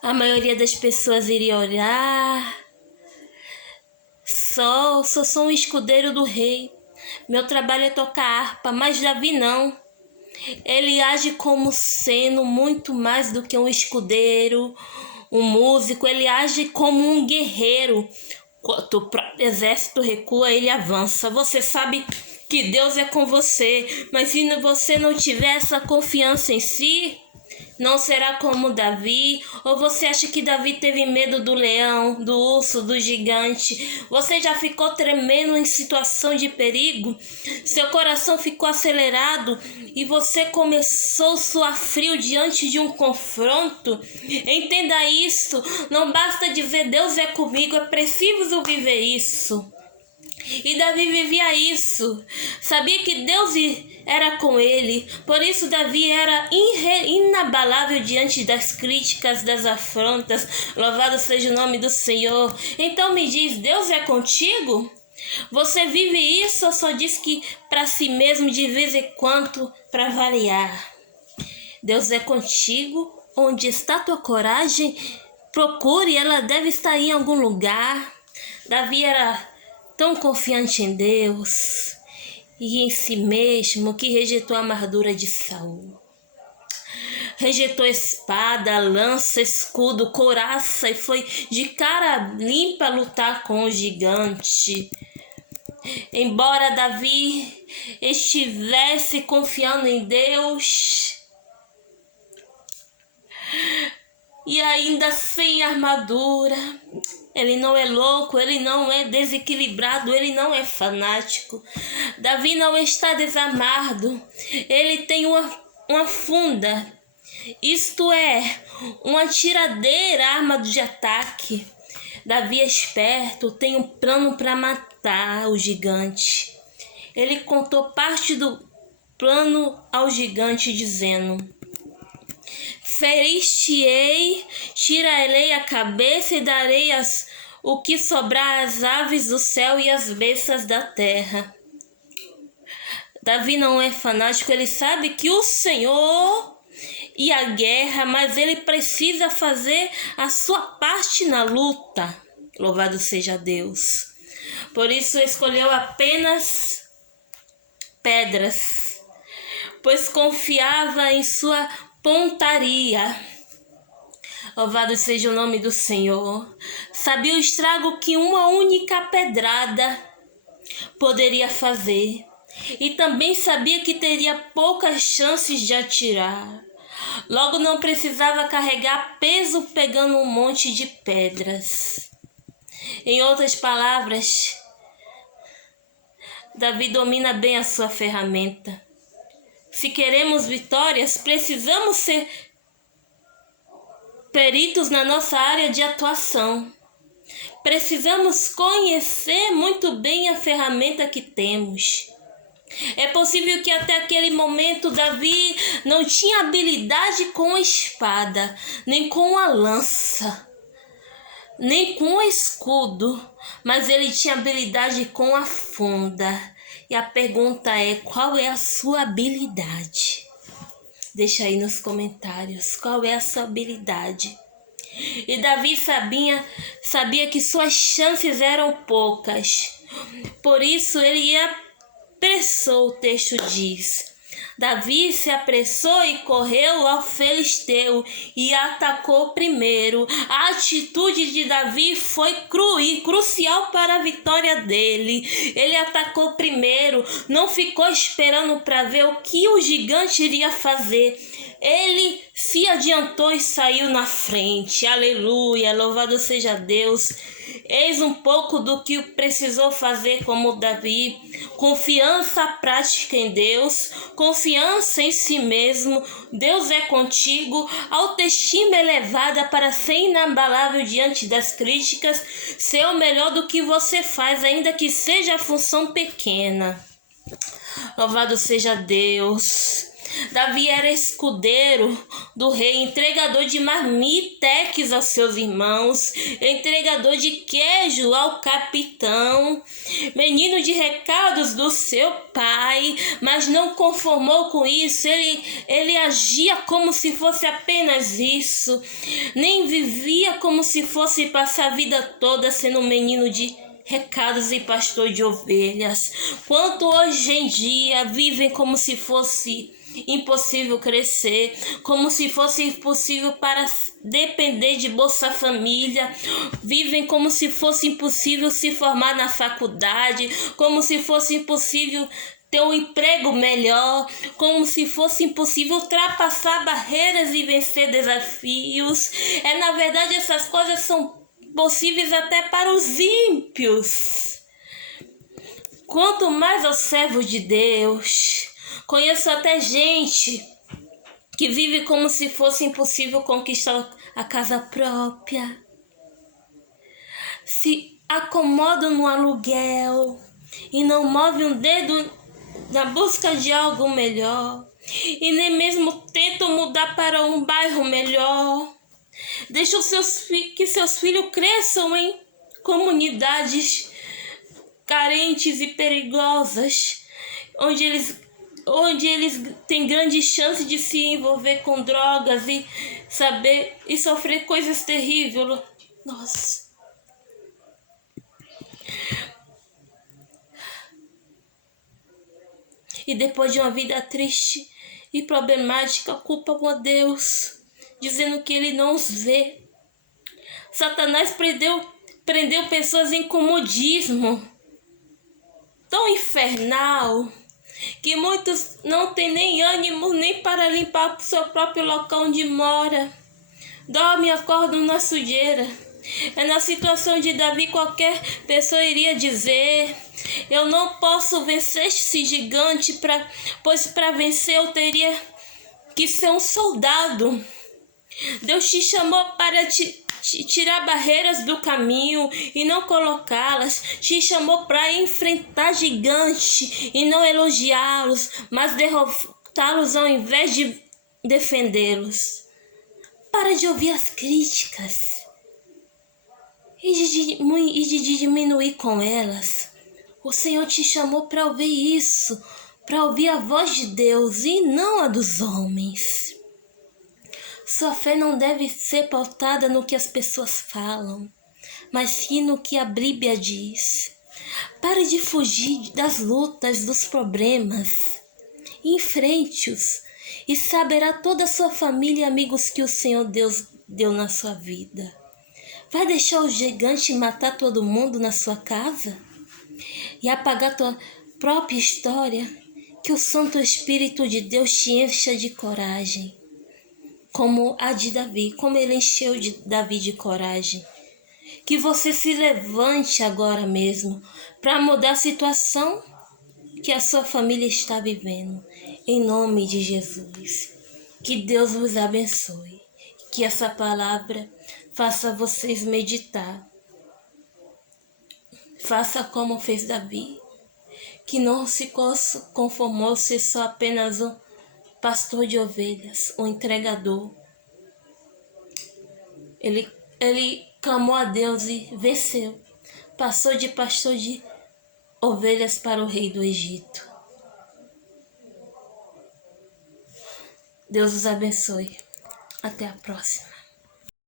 A maioria das pessoas iria orar. Sou um escudeiro do rei. Meu trabalho é tocar harpa, mas Davi não. Ele age como sendo muito mais do que um escudeiro, um músico. Ele age como um guerreiro. Quando o próprio exército recua, ele avança. Você sabe que Deus é com você, mas se você não tiver essa confiança em si, não será como Davi. Ou você acha que Davi teve medo do leão, do urso, do gigante? Você já ficou tremendo em situação de perigo? Seu coração ficou acelerado e você começou a suar frio diante de um confronto? Entenda isso. Não basta dizer Deus é comigo, é preciso viver isso. E Davi vivia isso. Sabia que Deus era com ele. Por isso Davi era inabalável diante das críticas, das afrontas. Louvado seja o nome do Senhor. Então me diz, Deus é contigo? Você vive isso ou só diz que para si mesmo de vez em quando para variar? Deus é contigo? Onde está tua coragem? Procure, ela deve estar em algum lugar. Davi era tão confiante em Deus e em si mesmo que rejeitou a amargura de Saul. Rejeitou espada, lança, escudo, couraça e foi de cara limpa lutar com o gigante. Embora Davi estivesse confiando em Deus e ainda sem armadura, ele não é louco, ele não é desequilibrado, ele não é fanático. Davi não está desarmado, ele tem uma funda, isto é, uma tiradeira, arma de ataque. Davi é esperto, tem um plano para matar o gigante. Ele contou parte do plano ao gigante dizendo: feriste-ei, tirarei a cabeça e darei o que sobrar às aves do céu e às bestas da terra. Davi não é fanático, ele sabe que o Senhor e a guerra, mas ele precisa fazer a sua parte na luta. Louvado seja Deus. Por isso escolheu apenas pedras, pois confiava em sua pontaria. Louvado seja o nome do Senhor. Sabia o estrago que uma única pedrada poderia fazer. E também sabia que teria poucas chances de atirar. Logo não precisava carregar peso pegando um monte de pedras. Em outras palavras, Davi domina bem a sua ferramenta. Se queremos vitórias, precisamos ser peritos na nossa área de atuação. Precisamos conhecer muito bem a ferramenta que temos. É possível que até aquele momento Davi não tinha habilidade com a espada, nem com a lança, nem com o escudo, mas ele tinha habilidade com a funda. E a pergunta é: qual é a sua habilidade? Deixa aí nos comentários, qual é a sua habilidade? E Davi sabia que suas chances eram poucas. Por isso ele apressou, o texto diz. Davi se apressou e correu ao filisteu e atacou primeiro. A atitude de Davi foi crucial para a vitória dele. Ele atacou primeiro, não ficou esperando para ver o que o gigante iria fazer. Ele se adiantou e saiu na frente. Aleluia, louvado seja Deus. Eis um pouco do que precisou fazer como Davi: confiança prática em Deus, confiança em si mesmo, Deus é contigo, autoestima elevada para ser inabalável diante das críticas, ser o melhor do que você faz, ainda que seja a função pequena. Louvado seja Deus. Davi era escudeiro do rei, entregador de marmitex aos seus irmãos, entregador de queijo ao capitão, menino de recados do seu pai, mas não conformou com isso. Ele agia como se fosse apenas isso, nem vivia como se fosse passar a vida toda sendo um menino de recados e pastor de ovelhas. Quanto hoje em dia vivem como se fosse impossível crescer, como se fosse impossível para depender de Bolsa Família, vivem como se fosse impossível se formar na faculdade, como se fosse impossível ter um emprego melhor, como se fosse impossível ultrapassar barreiras e vencer desafios. Na verdade, essas coisas são possíveis até para os ímpios. Quanto mais aos servos de Deus, conheço até gente que vive como se fosse impossível conquistar a casa própria. Se acomodam no aluguel e não movem um dedo na busca de algo melhor. E nem mesmo tentam mudar para um bairro melhor. Deixam que seus filhos cresçam em comunidades carentes e perigosas, onde eles têm grande chance de se envolver com drogas e sofrer coisas terríveis. Nossa. E depois de uma vida triste e problemática, culpam a Deus, dizendo que Ele não os vê. Satanás prendeu pessoas em comodismo tão infernal que muitos não têm nem ânimo nem para limpar o seu próprio local onde mora. Dorme e acorda na sujeira. Na situação de Davi, qualquer pessoa iria dizer: eu não posso vencer esse gigante, pois para vencer eu teria que ser um soldado. Deus te chamou para tirar barreiras do caminho e não colocá-las. Te chamou para enfrentar gigantes e não elogiá-los, mas derrotá-los ao invés de defendê-los. Para de ouvir as críticas e de diminuir com elas. O Senhor te chamou para ouvir isso, para ouvir a voz de Deus e não a dos homens. Sua fé não deve ser pautada no que as pessoas falam, mas sim no que a Bíblia diz. Pare de fugir das lutas, dos problemas. Enfrente-os e saberá toda a sua família e amigos que o Senhor Deus deu na sua vida. Vai deixar o gigante matar todo mundo na sua casa? E apagar tua própria história? Que o Santo Espírito de Deus te encha de coragem, como a de Davi, como ele encheu de Davi de coragem. Que você se levante agora mesmo para mudar a situação que a sua família está vivendo. Em nome de Jesus. Que Deus vos abençoe. Que essa palavra faça vocês meditar. Faça como fez Davi, que não se conformou ser só apenas um pastor de ovelhas, um entregador. Ele clamou a Deus e venceu. Passou de pastor de ovelhas para o rei do Egito. Deus os abençoe. Até a próxima.